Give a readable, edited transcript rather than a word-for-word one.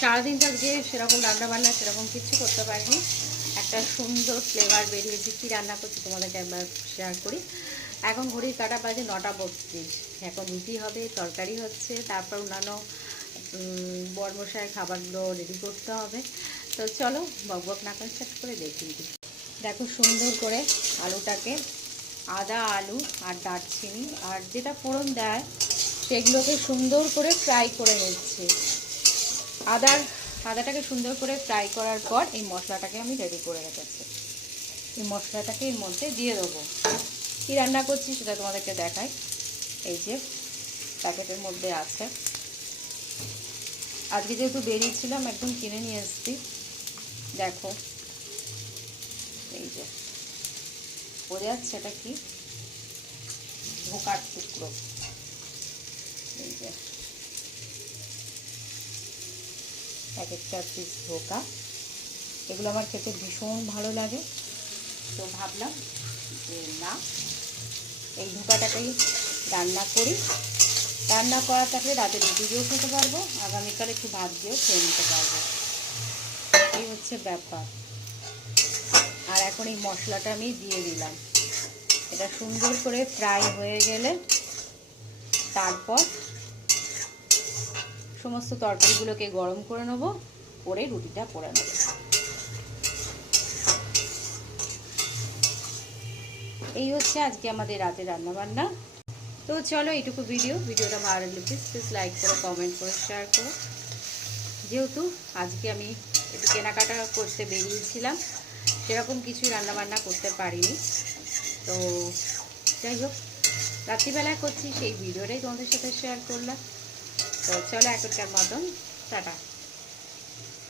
সারাদিন তো আজকে সেরকম রান্নাবান্না সেরকম কিছু করতে পারিনি। একটা সুন্দর ফ্লেভার বেরিয়েছে। কী রান্না করছি তোমাদেরকে একবার শেয়ার করি। এখন ঘড়ির কাঁটা বাজে 9:32। এখন রুটি হবে, তরকারি হচ্ছে, তারপর অন্যান্য বরমশাই খাবারগুলো রেডি করতে হবে। তো চলো বক বক না করে স্টার্ট করে দেখিয়ে দিই। দেখো সুন্দর করে আলুটাকে আদা, আলু আর দারচিনি আর যেটা ফোড়ন দেয় সেগুলোকে সুন্দর করে ফ্রাই করে নিচ্ছি। আদাটাকে সুন্দর করে ফ্রাই করার পর এই মশলাটাকে আমি রেডি করে রেখেছি। এই মশলাটাকে এর মধ্যে দিয়ে দেবো। কী রান্না করছি সেটা তোমাদেরকে দেখাই। এই যে প্যাকেটের মধ্যে আছে। আজকে যেহেতু বেরিয়েছিলাম একদম কিনে নিয়ে এসেছি। দেখো এই যে বোঝা যাচ্ছে এটা কি, ধোকার টুকরো। এই যে এক একটা পিস ধোকা, এগুলো আমার খেতে ভীষণ ভালো লাগে। তো ভাবলাম যে না, এই ধোকাটাকেই রান্না করি। রান্না করা থাকলে রাতে রুটি দিয়েও খেতে পারবো, আগামীকাল একটু ভাত দিয়েও খেয়ে নিতে পারবো। এই হচ্ছে ব্যাপার। আর এখন এই মশলাটা আমি দিয়ে দিলাম। এটা সুন্দর করে ফ্রাই হয়ে গেলে তারপর সমস্ত তরকারিগুলোকে গরম করে নেবো, করে রুটিটা করে নেবো। এই হচ্ছে আজকে আমাদের রাতে রান্নাবান্না। তো চলো এইটুকু ভিডিওটা ভালো লাগলে প্লিজ লাইক করো, কমেন্ট করো, শেয়ার করো। যেহেতু আজকে আমি একটু কেনাকাটা করতে বেরিয়েছিলাম, সেরকম কিছু রান্নাবান্না করতে পারিনি। তো যাই হোক, রাত্রিবেলায় করছি সেই ভিডিওটাই তোমাদের সাথে শেয়ার করলাম। তো চলো এখনকার মতন টাটা।